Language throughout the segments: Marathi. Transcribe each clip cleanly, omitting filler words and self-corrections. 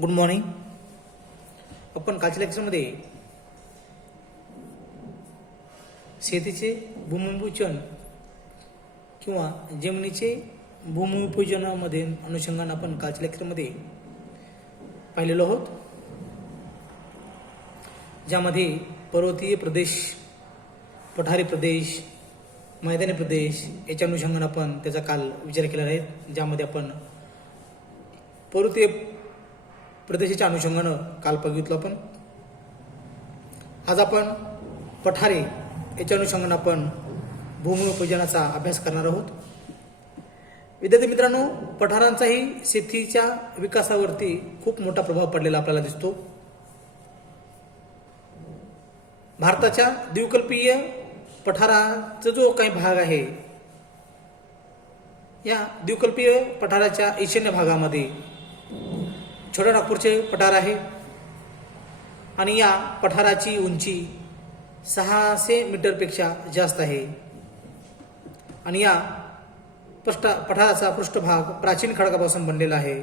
Good morning. आपण कालच्या लेक्चरमध्ये शेतीचे भूमिपूजन किंवा जमिनीचे भूमिपूजनामध्ये अनुषंगाने आपण कालच्या लेक्चरमध्ये पाहिलेलो आहोत, ज्यामध्ये पर्वतीय प्रदेश, पठारी प्रदेश, मैदानी प्रदेश याच्या अनुषंगाने आपण त्याचा काल विचार केला आहे, ज्यामध्ये आपण पर्वतीय प्रदेशाच्या अनुषंगानं काल बघितलं. आपण आज आपण पठारे याच्या अनुषंगानं आपण भूमिपूजनाचा अभ्यास करणार आहोत. विद्यार्थी मित्रांनो, पठारांचाही शेतीच्या विकासावरती खूप मोठा प्रभाव पडलेला आपल्याला दिसतो. भारताच्या द्विकल्पीय पठाराचा जो काही भाग आहे, या द्विकल्पीय पठाराच्या ईशान्य भागामध्ये छोट्या नागपूरचे पठार आहे आणि या पठाराची उंची 600 मीटरपेक्षा जास्त आहे आणि या पठाराचा पृष्ठभाग प्राचीन खडकापासून बनलेला आहे.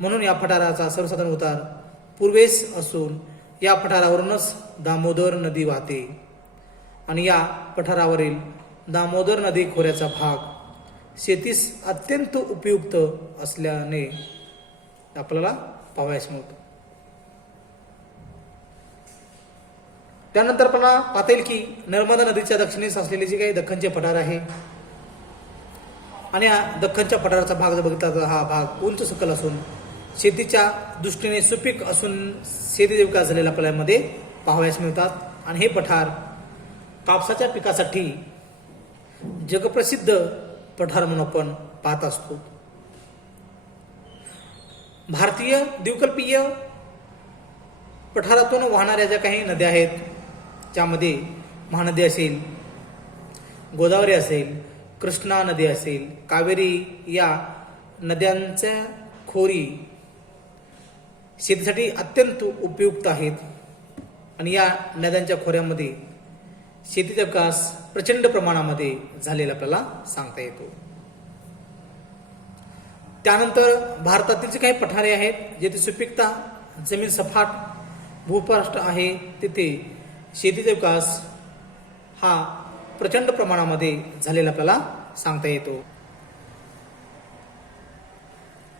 म्हणून या पठाराचा सर्वसाधारण उतार पूर्वेस असून या पठारावरूनच दामोदर नदी वाहते आणि या पठारावरील दामोदर नदी खोऱ्याचा भाग शेतीस अत्यंत उपयुक्त असल्याने आपल्याला पाहावयास मिळतो. त्यानंतर आपल्याला पाहता येईल की नर्मदा नदीच्या दक्षिणेस असलेले जे काही दख्खनचे पठार आहे आणि या दख्खनच्या पठाराचा भाग जर बघितला तर हा भाग उंच सकल असून शेतीच्या दृष्टीने सुपीक असून शेतीचा विकास झालेला आपल्याला मध्ये पाहावयास मिळतात. आणि हे पठार कापसाच्या पिकासाठी जगप्रसिद्ध पठार म्हणून आपण पाहत असतो. भारतीय द्विकल्पीय पठारातून वाहणाऱ्या ज्या काही नद्या आहेत, ज्यामध्ये महानदी असेल, गोदावरी असेल, कृष्णा नदी असेल, कावेरी, या नद्यांच्या खोरी शेतीसाठी अत्यंत उपयुक्त आहेत आणि या नद्यांच्या खोऱ्यामध्ये शेतीचा विकास प्रचंड प्रमाणामध्ये झालेला आपल्याला सांगता येतो. त्यानंतर भारतातील जे काही पठारे आहेत, जेथे सुपीकता, जमीन सपाट, भूपृष्ठ आहे, तिथे शेतीचा विकास हा प्रचंड प्रमाणामध्ये झालेला आपल्याला सांगता येतो.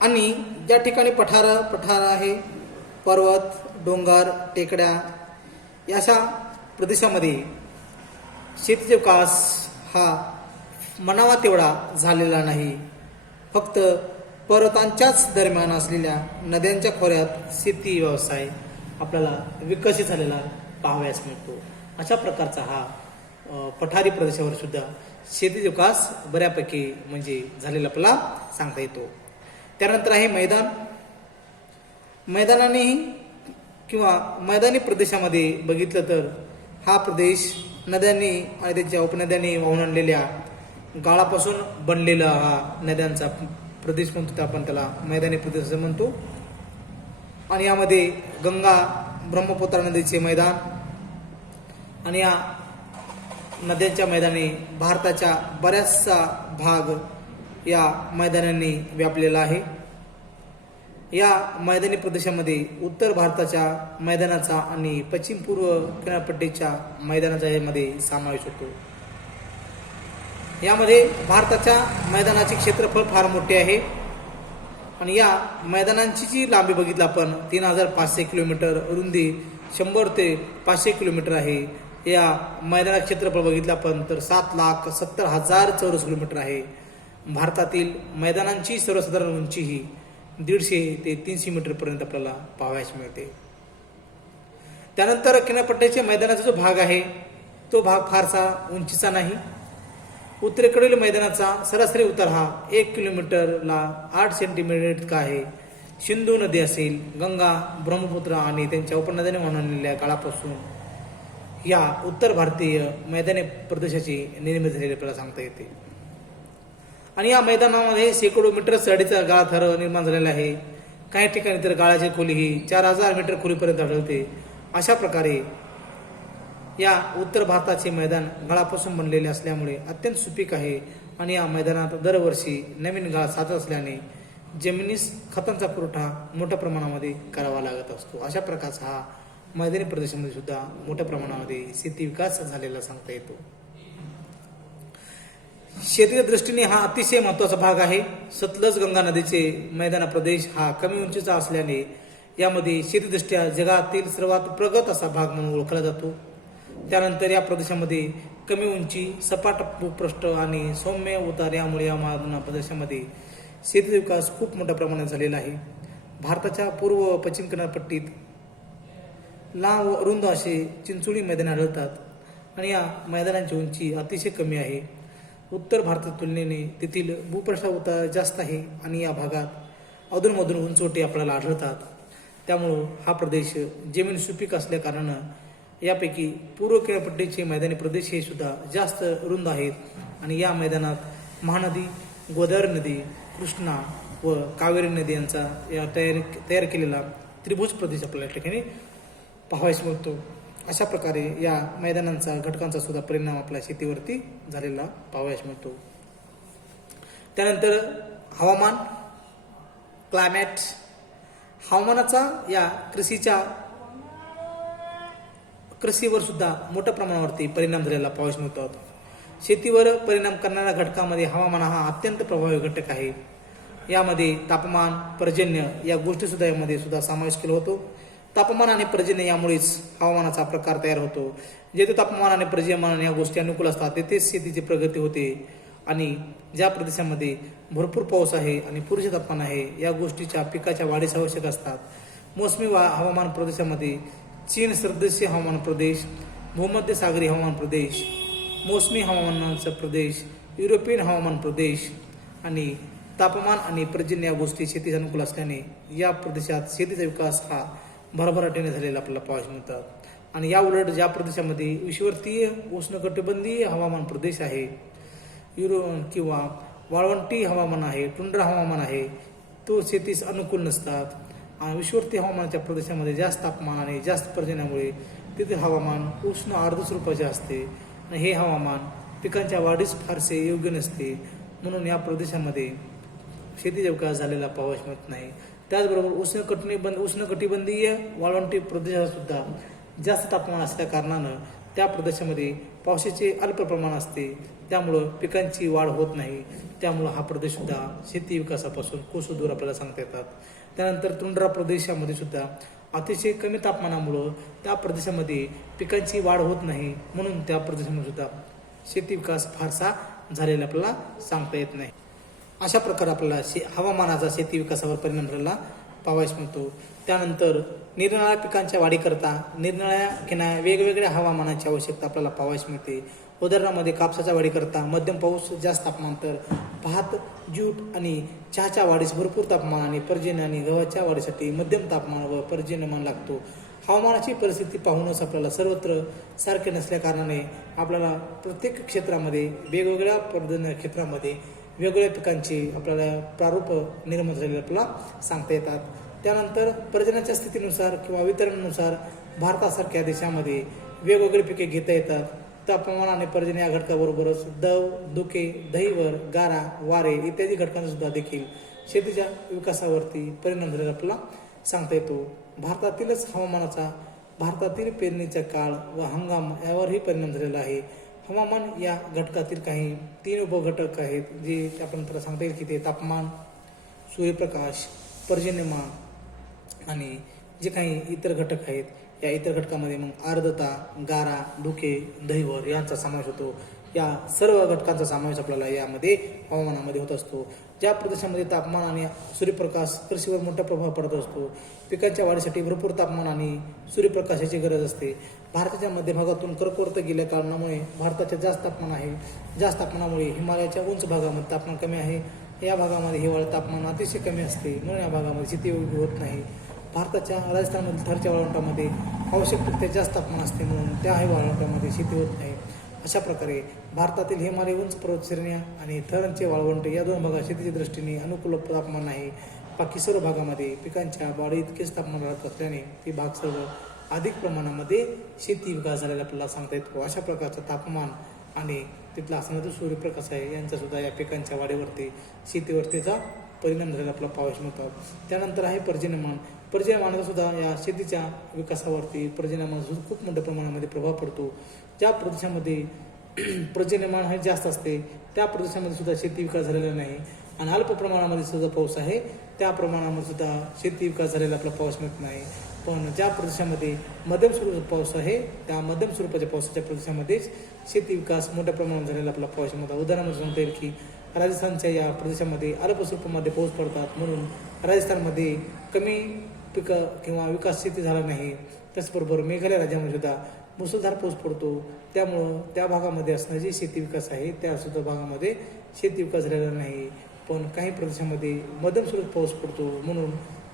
आणि ज्या ठिकाणी पठार आहे, पर्वत, डोंगर, टेकड्या, या अशा प्रदेशामध्ये शेतीचा विकास हा म्हणावा तेवढा झालेला नाही. फक्त पर्वतांच्याच दरम्यान असलेल्या नद्यांच्या खोऱ्यात शेती व्यवसाय आपल्याला विकसित झालेला पाहावयास मिळतो. अशा प्रकारचा हा पठारी प्रदेशावर सुद्धा शेतीचा विकास बऱ्यापैकी म्हणजे झालेला आपल्याला सांगता येतो. त्यानंतर आहे मैदान. मैदानी प्रदेशामध्ये बघितलं तर हा प्रदेश नद्यांनी आणि त्यांच्या उपनद्यांनी वाहून आणलेल्या गाळापासून बनलेला हा नद्यांचा प्रदेश म्हणतो, आपण त्याला मैदानी प्रदेश असं म्हणतो. आणि यामध्ये गंगा, ब्रह्मपुत्रा नदीचे मैदान आणि या नद्यांच्या मैदानी भारताच्या बऱ्याचसा भाग या मैदानांनी व्यापलेला आहे. या मैदानी प्रदेशामध्ये उत्तर भारताच्या मैदानाचा आणि पश्चिम पूर्व किनारपट्टीच्या मैदानाचा यामध्ये समावेश होतो. यामध्ये भारताच्या मैदानाचे क्षेत्रफळ फार मोठे आहे आणि या मैदानांची जी लांबी बघितली आपण 3500 किलोमीटर, रुंदी 100 ते 500 किलोमीटर आहे. या मैदानाचे क्षेत्रफळ बघितलं आपण तर 7,70,000 चौरस किलोमीटर आहे. भारतातील मैदानांची सर्वसाधारण उंची ही 150 ते 300 मीटरपर्यंत आपल्याला पाहावयास मिळते. त्यानंतर किनारपट्टीच्या मैदानाचा जो भाग आहे तो भाग फारसा उंचीचा नाही. उत्तरेकडील मैदानाचा सरासरी उतार हा 1 किलोमीटरला 8 सेंटीमीटर इतका आहे. सिंधू नदी असेल, गंगा, ब्रह्मपुत्रा आणि त्यांच्या उपनद्याने वाहून आणलेल्या काळापासून या उत्तर भारतीय मैदानी प्रदेशाची निर्मिती झालेली आपल्याला सांगता येते. आणि या मैदानामध्ये शेकडो मीटर चढीचा गाळा थर निर्माण झालेला आहे. काही ठिकाणी तर गाळाची खोली ही 4000 मीटर खोलीपर्यंत आढळते. अशा प्रकारे या उत्तर भारताचे मैदान गाळापासून बनलेले असल्यामुळे अत्यंत सुपीक आहे आणि या मैदानात दरवर्षी नवीन गाळ साचत असल्याने जमिनीस खतांचा पुरवठा मोठ्या प्रमाणामध्ये करावा लागत असतो. अशा प्रकारचा हा मैदानी प्रदेशामध्ये सुद्धा मोठ्या प्रमाणामध्ये शेती विकास झालेला सांगता येतो. शेतीच्या दृष्टीने हा अतिशय महत्त्वाचा भाग आहे. सतलज गंगा नदीचे मैदाना प्रदेश हा कमी उंचीचा असल्याने यामध्ये शेतीदृष्ट्या जगातील सर्वात प्रगत असा भाग म्हणून ओळखला जातो. त्यानंतर या प्रदेशामध्ये कमी उंची, सपाट भूपृष्ठ आणि सौम्य उतार यामुळे या मैदाना प्रदेशामध्ये शेतीचा विकास खूप मोठ्या प्रमाणात झालेला आहे. भारताच्या पूर्व व पश्चिम किनारपट्टीत लांब व रुंद असे चिंचोळी मैदाने आढळतात आणि या मैदानांची उंची अतिशय कमी आहे. उत्तर भारतात तुलनेने तेथील भूपृष्ठ उतार जास्त आहे आणि या भागात अधूनमधून उंचवटे आपल्याला आढळतात. त्यामुळं हा प्रदेश जमीन सुपीक असल्या कारणानं यापैकी पूर्व किनारपट्टीचे मैदानी प्रदेश हे सुद्धा जास्त रुंद आहेत आणि या मैदानात महानदी, गोदावरी नदी, कृष्णा व कावेरी नदी यांचा या तयार केलेला त्रिभुज प्रदेश आपल्याला या ठिकाणी पाहावयास मिळतो. अशा प्रकारे या मैदानांचा घटकांचा सुद्धा परिणाम आपल्या शेतीवरती झालेला पाहावयास मिळतो. त्यानंतर हवामान, क्लायमॅट. हवामानाचा या कृषीवर सुद्धा मोठ्या प्रमाणावरती परिणाम झालेला पाहावयास मिळतो. शेतीवर परिणाम करणाऱ्या घटकामध्ये हवामान हा अत्यंत प्रभावी घटक आहे. यामध्ये तापमान, पर्जन्य या गोष्टी सुद्धा यामध्ये सुद्धा समावेश केला होतो. तापमान आणि पर्जन्य यामुळेच हवामानाचा प्रकार तयार होतो. जेथे तापमान आणि पर्जन्यमान या गोष्टी अनुकूल असतात तेथेच शेतीची प्रगती होते आणि ज्या प्रदेशामध्ये भरपूर पाऊस आहे आणि पुरेसे तापमान आहे या गोष्टीच्या पिकाच्या वाढीस आवश्यक असतात. मोसमी हवामान प्रदेशामध्ये चीन सदृश्य हवामान प्रदेश, भूमध्य सागरी हवामान प्रदेश, मोसमी हवामानाचा प्रदेश, युरोपियन हवामान प्रदेश आणि तापमान आणि पर्जन्य या गोष्टी शेतीस अनुकूल असल्याने या प्रदेशात शेतीचा विकास हा भरभराटीने झालेला आपल्याला पाहायला मिळतात. आणि या उलट ज्या प्रदेशामध्ये विषुवतीय उष्णकटिबंधीय हवामान प्रदेश आहे, किंवा वाळवंटी हवामान आहे, टुंड्रा हवामान आहे, तो शेतीस अनुकूल नसतात. आणि विषुवतीय हवामानाच्या प्रदेशामध्ये जास्त तापमान आणि जास्त पर्जन्यामुळे तिथे हवामान उष्ण आर्द्र स्वरूपाचे असते आणि हे हवामान पिकांच्या वाढीस फारसे योग्य नसते. म्हणून या प्रदेशामध्ये शेतीचा विकास झालेला पाहावयास मिळत नाही. त्याचबरोबर उष्णकटिबंधीय वाळवंटी प्रदेशात सुद्धा जास्त तापमान असल्या कारणानं त्या प्रदेशामध्ये पावसाचे अल्प प्रमाण असते. त्यामुळं पिकांची वाढ होत नाही. त्यामुळं हा प्रदेश सुद्धा शेती विकासापासून कोस दूर आपल्याला सांगता येतात. त्यानंतर तुंड्रा प्रदेशामध्ये सुद्धा अतिशय कमी तापमानामुळं त्या प्रदेशामध्ये पिकांची वाढ होत नाही. म्हणून त्या प्रदेशामध्ये सुद्धा शेती विकास फारसा झालेला आपल्याला सांगता येत नाही. अशा प्रकारे आपल्याला हवामानाचा शेती विकासावर परिणाम झालेला पाहावयास मिळतो. त्यानंतर निरनिराळ्या पिकांच्या वाढीकरता निरनिराळ्या वेगवेगळ्या हवामानाची आवश्यकता आपल्याला पाहावयास मिळते. उदाहरणामध्ये कापसाच्या वाढीकरता मध्यम पाऊस, जास्त तापमान, तर भात, ज्यूट आणि चहाच्या वाढीस भरपूर तापमान आणि पर्जन्य आणि गव्हाच्या वाढीसाठी मध्यम तापमान व पर्जन्यमान लागतो. हवामानाची परिस्थिती पाहूनच आपल्याला सर्वत्र सारखे नसल्या कारणाने आपल्याला प्रत्येक क्षेत्रामध्ये वेगवेगळ्या क्षेत्रामध्ये वेगवेगळ्या पिकांची आपल्याला प्रारूप निर्माण झालेले आपल्याला सांगता येतात. त्यानंतर पर्जन्याच्या स्थितीनुसार किंवा वितरणानुसार भारतासारख्या देशामध्ये वेगवेगळी पिके घेता येतात. तापमान आणि पर्जन्य या घटकाबरोबरच दव, धुके, दहीवर, गारा, वारे इत्यादी घटकांचा सुद्धा देखील शेतीच्या विकासावरती परिणाम झालेला आपल्याला सांगता येतो. भारतातील पेरणीचा काळ व हंगाम यावरही परिणाम झालेला आहे. हवामान या घटकातील काही 3 उपघटक आहेत जे आपण तर सांगता येईल की ते तापमान, सूर्यप्रकाश, पर्जन्यमान आणि जे काही इतर घटक आहेत. या इतर घटकामध्ये मग आर्द्रता, गारा, धुके, दहीवर यांचा समावेश होतो. या सर्व घटकांचा समावेश आपल्याला यामध्ये हवामानामध्ये होत असतो. ज्या प्रदेशामध्ये तापमान आणि सूर्यप्रकाश कृषीवर मोठा प्रभाव पडत असतो, पिकांच्या वाढीसाठी भरपूर तापमान आणि सूर्यप्रकाशाची गरज असते. भारताच्या मध्यभागातून कर्कवृत्त गेल्या कारणामुळे भारताचे जास्त तापमान आहे. जास्त तापमानामुळे हिमालयाच्या उंच भागामध्ये तापमान कमी आहे. या भागामध्ये हिवाळ्यात तापमान अतिशय कमी असते, म्हणून या भागामध्ये शेती योग्य होत नाही. भारताच्या राजस्थानमधील थरच्या वाळवंटामध्ये आवश्यकपेक्षा जास्त तापमान असते, म्हणून त्या वाळवंटामध्ये शेती होत नाही. अशा प्रकारे भारतातील हिमालय उंच पर्वत श्रेण्या आणि थरांचे वाळवंट या 2 भागात शेतीच्या दृष्टीने अनुकूल तापमान आहे. बाकी सर्व भागामध्ये पिकांच्या वाढी इतकेच तापमान राहत असल्याने ते भाग सर्व अधिक प्रमाणामध्ये शेती विकास झालेला आपल्याला सांगता येतो. अशा प्रकारचं तापमान आणि तिथला असणारा जो सूर्यप्रकाश आहे यांचा सुद्धा या पिकांच्या वाढीवरती शेतीवरतीचा परिणाम झालेला आपल्याला पाहावयास मिळतात. त्यानंतर आहे पर्जन्यमान. पर्जन्यमानाचा सुद्धा या शेतीच्या विकासावरती पर्जन्यमानाचा सुद्धा खूप मोठ्या प्रमाणामध्ये प्रभाव पडतो. ज्या प्रदेशामध्ये पर्जन्यमान हे जास्त असते त्या प्रदेशामध्ये सुद्धा शेती विकास झालेला नाही आणि अल्प प्रमाणामध्ये सुद्धा पाऊस आहे त्या प्रमाणामध्ये सुद्धा शेती विकास झालेला आपल्याला पाऊस मिळत नाही. पण ज्या प्रदेशामध्ये मध्यम स्वरूपाचा पाऊस आहे त्या मध्यम स्वरूपाच्या पावसाच्या प्रदेशामध्येच शेती विकास मोठ्या प्रमाणात झालेला आपल्याला पाऊस मिळतात. उदाहरणामध्ये सांगता येईल की राजस्थानच्या या प्रदेशामध्ये अल्प स्वरूपामध्ये पाऊस पडतात म्हणून राजस्थानमध्ये कमी पिकं किंवा विकास शेती झाला नाही. त्याचबरोबर मेघालय राज्यामध्ये सुद्धा मुसळधार पाऊस पडतो त्यामुळं त्या भागामध्ये असणारे जे शेती विकास आहे त्यासुद्धा भागामध्ये शेती विकास झालेला नाही. पण काही प्रदेशामध्ये मध्यम स्वरूपात पाऊस पडतो म्हणून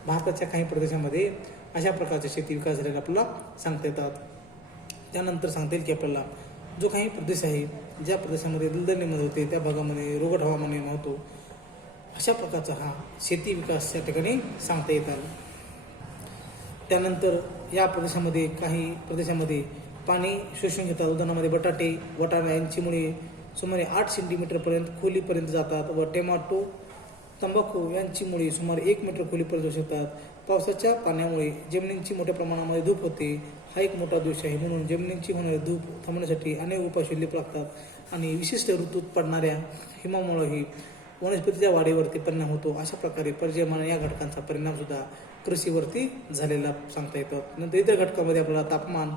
भारताच्या काही प्रदेशामध्ये अशा प्रकारचे शेती विकास झालेला आपल्याला सांगता येतात. त्यानंतर सांगता येईल की आपल्याला जो काही प्रदेश आहे ज्या प्रदेशामध्ये दलदल निर्माण होते त्या भागामध्ये रोगट हवामान निर्माण होतो अशा प्रकारचा हा शेती विकास या ठिकाणी सांगता येतात. त्यानंतर या प्रदेशामध्ये काही प्रदेशामध्ये पाणी शोषून घेतात. उदाहरणामध्ये बटाटे वाटाणा यांची मुळे सुमारे 8 सेंटीमीटरपर्यंत खोलीपर्यंत जातात व टोमॅटो तंबाखू यांची मुळे सुमारे 1 मीटर खोलीपर्यंत जाऊ शकतात. पावसाच्या पाण्यामुळे जमिनींची मोठ्या प्रमाणामध्ये धूप होते हा एक मोठा दोष आहे म्हणून जमिनींची होणारी धूप थांबण्यासाठी अनेक उपाय शोधले लागतात आणि विशिष्ट ऋतूत पडणाऱ्या हिमामुळेही वनस्पतीच्या वाढीवरती परिणाम होतो. अशा प्रकारे पर्जन्यमान या घटकांचा परिणाम सुद्धा कृषीवरती झालेला सांगता येतो. नंतर इतर घटकामध्ये आपल्याला तापमान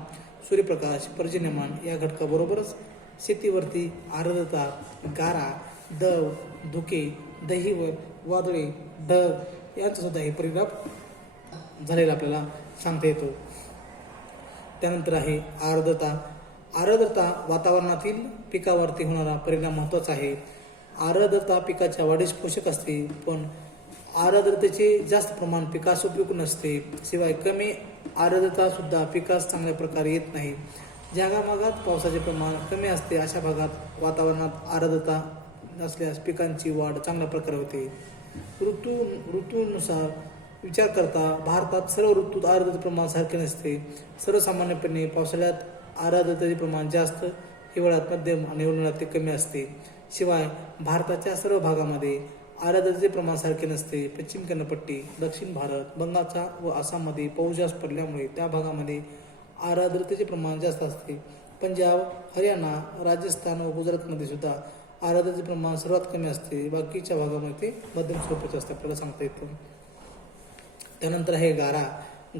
सूर्यप्रकाश पर्जन्यमान या घटकाबरोबरच शेतीवरती आर्द्रता गारा दव धुके दहिवर वादळे ढग यांचा सुद्धा हे परिणाम झालेला आपल्याला सांगता येतो. त्यानंतर आहे आर्द्रता. आर्द्रता वातावरणातील पिकावरती होणारा परिणाम महत्त्वाचा आहे. आर्द्रता पिकाच्या वाढीस पोषक असते पण आर्द्रतेचे जास्त प्रमाण पिकास उपयुक्त नसते. शिवाय कमी आर्द्रता सुद्धा पिकास चांगल्या प्रकारे येत नाही. ज्या भागात पावसाचे प्रमाण कमी असते अशा भागात वातावरणात आर्द्रता असल्यास पिकांची वाढ चांगल्या प्रकारे होते. ऋतूनुसार विचार करता भारतात सर्व ऋतूत आर्द्रतेचे प्रमाण सारखे नसते. सर्वसामान्यपणे पावसाळ्यात आर्द्रतेचे प्रमाण जास्त हिवाळ्यात मध्यम आणि उन्हाळ्यात ते कमी असते. शिवाय भारताच्या सर्व भागामध्ये आर्द्रतेचे प्रमाण सारखे नसते. पश्चिम किनारपट्टी दक्षिण भारत बंगालचा व आसाममध्ये पाऊस जास्त पडल्यामुळे त्या भागामध्ये आर्द्रतेचे प्रमाण जास्त असते. पंजाब हरियाणा राजस्थान व गुजरातमध्ये सुद्धा आर्द्रतेचे प्रमाण सर्वात कमी असते. बाकीच्या भागामध्ये ते मध्यम स्वरूपाचे असते आपल्याला सांगता येतं. त्यानंतर आहे गारा.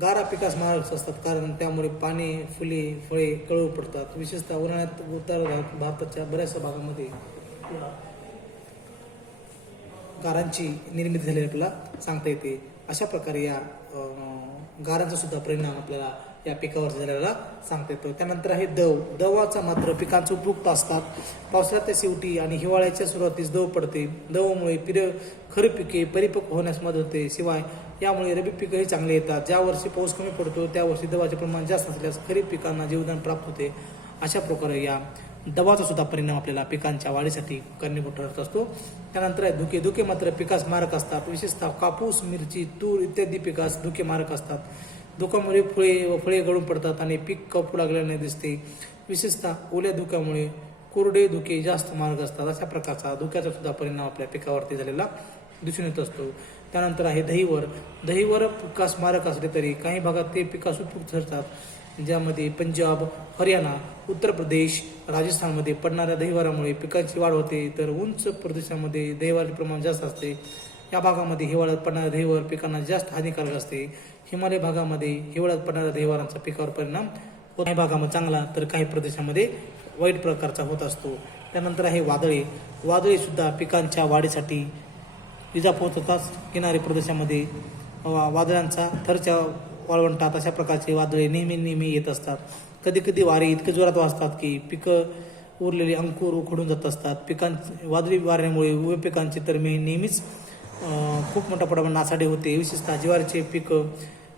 गारा पिकास मारक असतात कारण त्यामुळे पाने फुले फळे कळू पडतात. विशेषतः उन्हाळ्यात उत्तर भारताच्या बऱ्याचशा भागामध्ये गारांची निर्मिती झालेली आपल्याला सांगता येते. अशा प्रकारे या गारांचा सुद्धा परिणाम आपल्याला या पिकावर झालेला सांगता येतो. त्यानंतर आहे दव. दवाचा मात्र पिकांचे उपयुक्त असतात. पावसाळ्याच्या शेवटी आणि हिवाळ्याच्या सुरुवातीस दव पडते. दवामुळे खरीप पिके परिपक्व होण्यास मदत होते. शिवाय यामुळे रब्बी पिकंही चांगले येतात. ज्या वर्षी पाऊस कमी पडतो त्या वर्षी दवाचे प्रमाण जास्त असल्यास खरीप पिकांना जीवदान प्राप्त होते. अशा प्रकारे या दवाचा सुद्धा परिणाम आपल्याला पिकांच्या वाढीसाठी कारणीभूत ठरत असतो. त्यानंतर आहे धुके. धुके मात्र पिकास मारक असतात. विशेषतः कापूस मिरची तूर इत्यादी पिकास धुके मारक असतात. धुक्यामुळे फळे गळून पडतात आणि पीक कापू लागल्याने दिसते. विशेषतः ओल्या धुक्यामुळे कोरडे धुके जास्त मारक असतात. अशा प्रकारचा धुक्याचा सुद्धा परिणाम आपल्या पिकावरती झालेला दिसून येत असतो. त्यानंतर आहे दहिवर. दहिवर पिकास मारक असले तरी काही भागात ते पिकास उपयुक्त ठरतात. ज्यामध्ये पंजाब हरियाणा उत्तर प्रदेश राजस्थानमध्ये पडणाऱ्या दहिवारामुळे पिकांची वाढ होते तर उंच प्रदेशामध्ये दहिवाराचे प्रमाण जास्त असते. या भागामध्ये हिवाळ्यात पडणाऱ्या दहिवर पिकांना जास्त हानिकारक असते. हिमालय भागामध्ये हिवाळ्यात पडणाऱ्या दहिवारांचा पिकावर परिणाम होत. काही भागामध्ये चांगला तर काही प्रदेशामध्ये वाईट प्रकारचा होत असतो. त्यानंतर आहे वादळे. वादळे सुद्धा पिकांच्या वाढीसाठी विजा पोहोचतात. किनारी प्रदेशामध्ये वादळांचा थरच्या वाळवंटात अशा प्रकारचे वादळे नेहमी येत असतात. कधी कधी वारे इतके जोरात वाजतात की पिकं उरलेली अंकुर उखडून जात असतात. वादळी वाऱ्यामुळे उभ्या पिकांची तर नेहमीच खूप मोठ्या प्रमाणात नासाडी होते. विशेषतः ज्वारीचे पिकं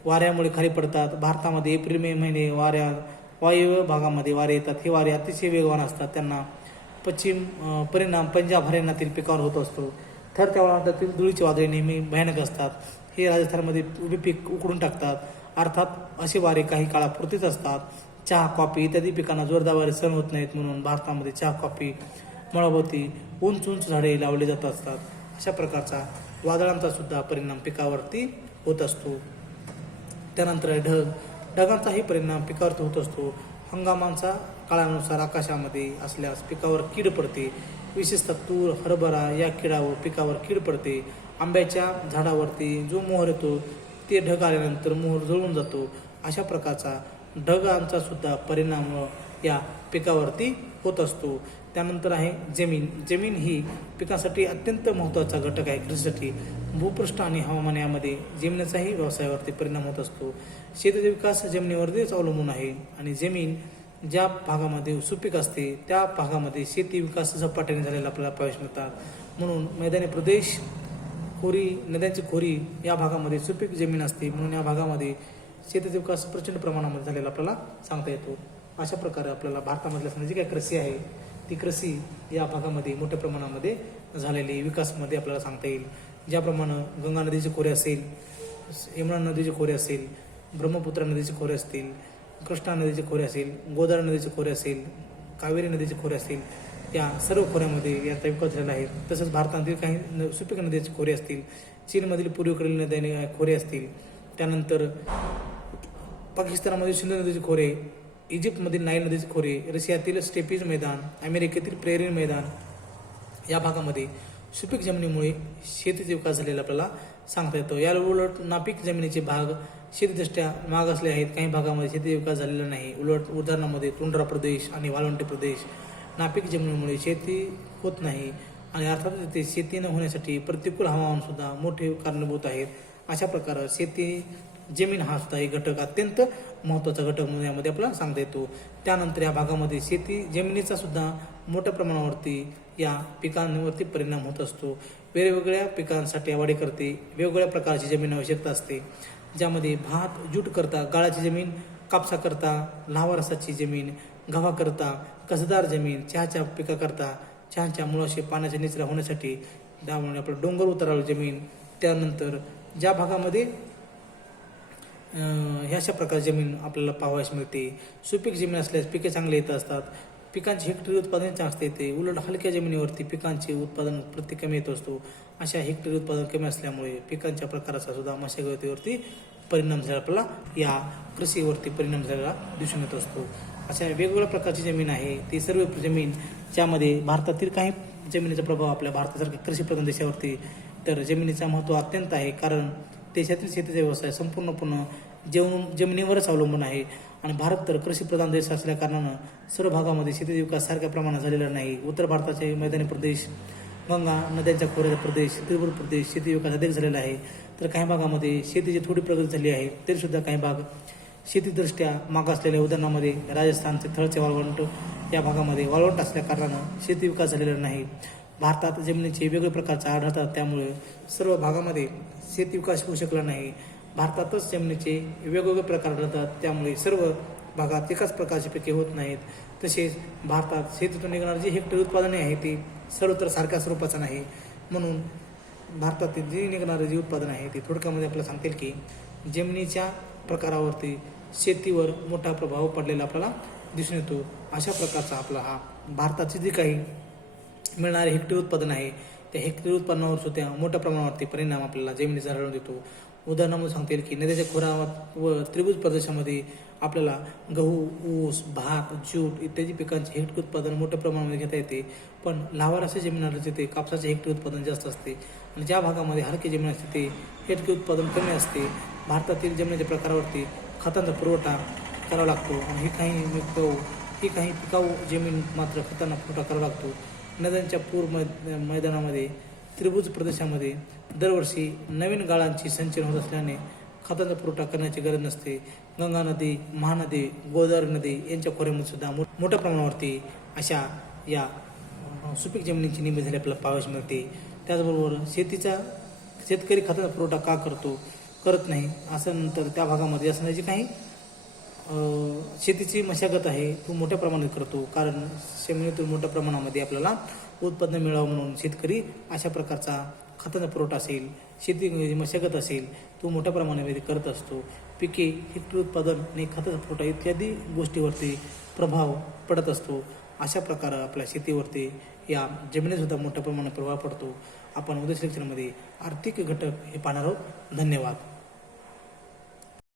वाऱ्यामुळे खाली पडतात. भारतामध्ये एप्रिल मे महिने वायव्य भागामध्ये वारे येतात. हे वारे अतिशय वेगवान असतात. त्यांना परिणाम पंजाब हरियाणातील पिकावर होत असतो. थरच्या वाळवंटातील धुळीचे वादळे नेहमी भयानक असतात. हे राजस्थानमध्ये उभे पीक उकडून टाकतात. अर्थात असे वारे काही काळापुरतेच असतात. चहा कॉफी इत्यादी पिकांना जोरदार वारे सहन होत नाहीत म्हणून भारतामध्ये चहा कॉफी मळाभोवती उंच झाडे लावले जात असतात. अशा प्रकारचा वादळांचा सुद्धा परिणाम पिकावरती होत असतो. त्यानंतर आहे ढगांचाही परिणाम पिकावरती होत असतो. हंगामांचा काळानुसार आकाशामध्ये असल्यास पिकावर कीड पडते. विशेषतः तूर, हरभरा या किडावर पिकावर कीड पडते. आंब्याच्या झाडावरती जो मोहर येतो ते ढग आल्यानंतर मोहर जळून जातो. अशा प्रकारचा ढगांचा सुद्धा परिणाम या पिकावरती होत असतो. त्यानंतर आहे जमीन ही पिकासाठी अत्यंत महत्त्वाचा घटक आहे. कृषीसाठी भूपृष्ठ आणि हवामान यामध्ये जमिनीचाही व्यवसायावरती परिणाम होत असतो. शेतीचा विकास जमिनीवरतीच अवलंबून आहे आणि जमीन ज्या भागामध्ये सुपीक असते त्या भागामध्ये शेती विकास झपाट्याने झालेला आपल्याला पाहायला मिळतात. म्हणून मैदानी प्रदेश, खोरी, नद्यांची खोरी या भागामध्ये सुपीक जमीन असते. म्हणून या भागामध्ये शेतीचा विकास प्रचंड प्रमाणामध्ये झालेला आपल्याला सांगता येतो. अशा प्रकारे आपल्याला भारतामधल्या जी काही कृषी आहे ती कृषी या भागामध्ये मोठ्या प्रमाणामध्ये झालेली विकासमध्ये आपल्याला सांगता येईल. ज्याप्रमाणे गंगा नदीचे खोरे असेल, यमुना नदीचे खोरे असेल, ब्रह्मपुत्रा नदीचे खोरे असतील, कृष्णा नदीचे खोरे असेल, गोदावरी नदीचे खोरे असेल, कावेरी नदीचे खोरे असतील, या सर्व खोऱ्यामध्ये याचा विकास झालेला आहे. तसंच भारतातील काही सुपीक नदीचे खोरे असतील, चीनमधील पूर्वेकडील नद्या खोरे असतील, त्यानंतर पाकिस्तानामधील सिंधू नदीचे खोरे, इजिप्तमधील नाईल नदीचे खोरे, रशियातील स्टेपीज मैदान, अमेरिकेतील प्रेरिन मैदान या भागामध्ये सुपीक जमिनीमुळे शेतीचा विकास झालेला आपल्याला सांगता येतो. या उलट नापीक जमिनीचे भाग शेतीदृष्ट्या माग असले आहेत. काही भागामध्ये शेतीचा विकास झालेला नाही. उलट उदाहरणामध्ये तुंड्रा प्रदेश आणि वाळवंटी प्रदेश नापीक जमिनीमुळे शेती होत नाही आणि अर्थातच ते शेती न होण्यासाठी प्रतिकूल हवामान सुद्धा मोठे कारणीभूत आहेत. अशा प्रकारे शेती जमीन हा सुद्धा एक घटक अत्यंत महत्त्वाचा घटक म्हणून यामध्ये आपल्याला सांगता येतो. त्यानंतर या भागामध्ये शेती जमिनीचा सुद्धा मोठ्या प्रमाणावरती या पिकांवरती परिणाम होत असतो. वेगवेगळ्या पिकांसाठी वाढी करते. वेगवेगळ्या प्रकारची जमीन आवश्यकता असते. ज्यामध्ये भात, जूट करता गाळाची जमीन, कापसा करता लावा रसाची जमीन, गव्हा करता कसदार जमीन, चहाच्या पिकाकरता चहाच्या मुळाशी पाण्याचा निचरा होण्यासाठी त्यामुळे आपलं डोंगर उताराळ जमीन. त्यानंतर ज्या भागामध्ये ह्या अशा प्रकारची जमीन आपल्याला पाहावयास मिळते. सुपीक जमीन असल्यास पिके चांगले येत असतात. पिकांचे हेक्टरी उत्पादन जास्त येते. उलट हलक्या जमिनीवरती पिकांचे उत्पादन प्रति कमी येत असतो. अशा हेक्टरी उत्पादन कमी असल्यामुळे पिकांच्या प्रकाराचा सुद्धा मशागतीवरती परिणाम झाला आपल्याला या कृषीवरती परिणाम झालेला दिसून येत असतो. अशा वेगवेगळ्या प्रकारची जमीन आहे. ती सर्व जमीन ज्यामध्ये भारतातील काही जमिनीचा प्रभाव आपल्या भारतासारख्या कृषीप्रधान देशावरती तर जमिनीचा महत्त्व अत्यंत आहे. कारण देशातील शेतीचा व्यवसाय संपूर्णपणे जमिनीवरच अवलंबून आहे आणि भारत तर कृषीप्रधान देश असल्या कारणानं सर्व भागामध्ये शेतीचा विकास सारख्या प्रमाणात झालेला नाही. उत्तर भारताचे मैदानी प्रदेश, गंगा नद्यांच्या खोऱ्याचा प्रदेश, त्रिभुज प्रदेश शेती विकास अधिक झालेला आहे. तर काही भागामध्ये शेतीची थोडी प्रगती झाली आहे. तरीसुद्धा काही भाग शेतीदृष्ट्या मागासलेल्या उदाहरणामध्ये राजस्थानचे थळचे वाळवंट या भागामध्ये वाळवंट असल्या कारणानं शेती विकास झालेला नाही. भारतात जमिनीचे वेगवेगळ्या प्रकारचे आढळतात. त्यामुळे सर्व भागामध्ये शेती विकास होऊ शकला नाही. भारतातच जमिनीचे वेगवेगळे प्रकार आढळतात. त्यामुळे सर्व भागात एकाच प्रकारची पिके होत नाहीत. तसेच भारतात शेतीतून निघणारी जी हेक्टरी उत्पादने आहे ती सर्वत्र सारख्या स्वरूपाचं नाही. म्हणून भारतातील जी निघणारी जी उत्पादन आहे ती थोडक्यामध्ये आपल्याला सांगतील की जमिनीच्या प्रकारावरती शेतीवर मोठा प्रभाव पडलेला आपल्याला दिसून येतो. अशा प्रकारचा आपला हा भारताची जी काही मिळणारे हेक्टरी उत्पादन आहे त्या हेक्टरी उत्पन्नावर सुद्धा मोठ्या प्रमाणावरती परिणाम आपल्याला जमिनीचा आढळून येतो. उदाहरणामध्ये सांगता येईल की नद्याच्या खोऱ्यावर व त्रिभुज प्रदेशामध्ये आपल्याला गहू, ऊस, भात, जूट इत्यादी पिकांचे हेक्टरी उत्पादन मोठ्या प्रमाणामध्ये घेता येते. पण लावारसी जमीन आढळते ते कापसाचे हेक्टरी उत्पादन जास्त असते आणि ज्या भागामध्ये हलकी जमीन असते ते हेक्टरी उत्पादन कमी असते. भारतातील जमिनीच्या प्रकारावरती खतांचा पुरवठा करावा लागतो आणि ही काही पिकाऊ जमीन मात्र खतांना पुरवठा करावा लागतो. नद्यांच्या पूर मैदानामध्ये त्रिभुज प्रदेशामध्ये दरवर्षी नवीन गाळांची संचलन होत असल्याने खतांचा पुरवठा करण्याची गरज नसते. गंगा नदी, महानदी, गोदावरी नदी यांच्या खोऱ्यामध्ये सुद्धा मोठ्या प्रमाणावरती अशा या सुपीक जमिनीची निर्मिती झाली आपल्याला पाहावयास मिळते. त्याचबरोबर शेतकरी खताचा पुरवठा का करत नाही असं नंतर त्या भागामध्ये असणारी जी काही शेतीची मशागत आहे तो मोठ्या प्रमाणात करतो. कारण जमिनीतून मोठ्या प्रमाणामध्ये आपल्याला उत्पन्न मिळावं म्हणून शेतकरी अशा प्रकारचा खताचा पुरवठा असेल, शेती मशागत असेल तो मोठ्या प्रमाणामध्ये करत असतो. पिके, हेक्टरी उत्पादन आणि खताचा पुरवठा इत्यादी गोष्टीवरती प्रभाव पडत असतो. अशा प्रकारे आपल्या शेतीवरती या जमिनीसुद्धा मोठ्या प्रमाणात प्रभाव पडतो. आपण उद्या लेक्चरमध्ये आर्थिक घटक हे पाहणार आहोत. धन्यवाद.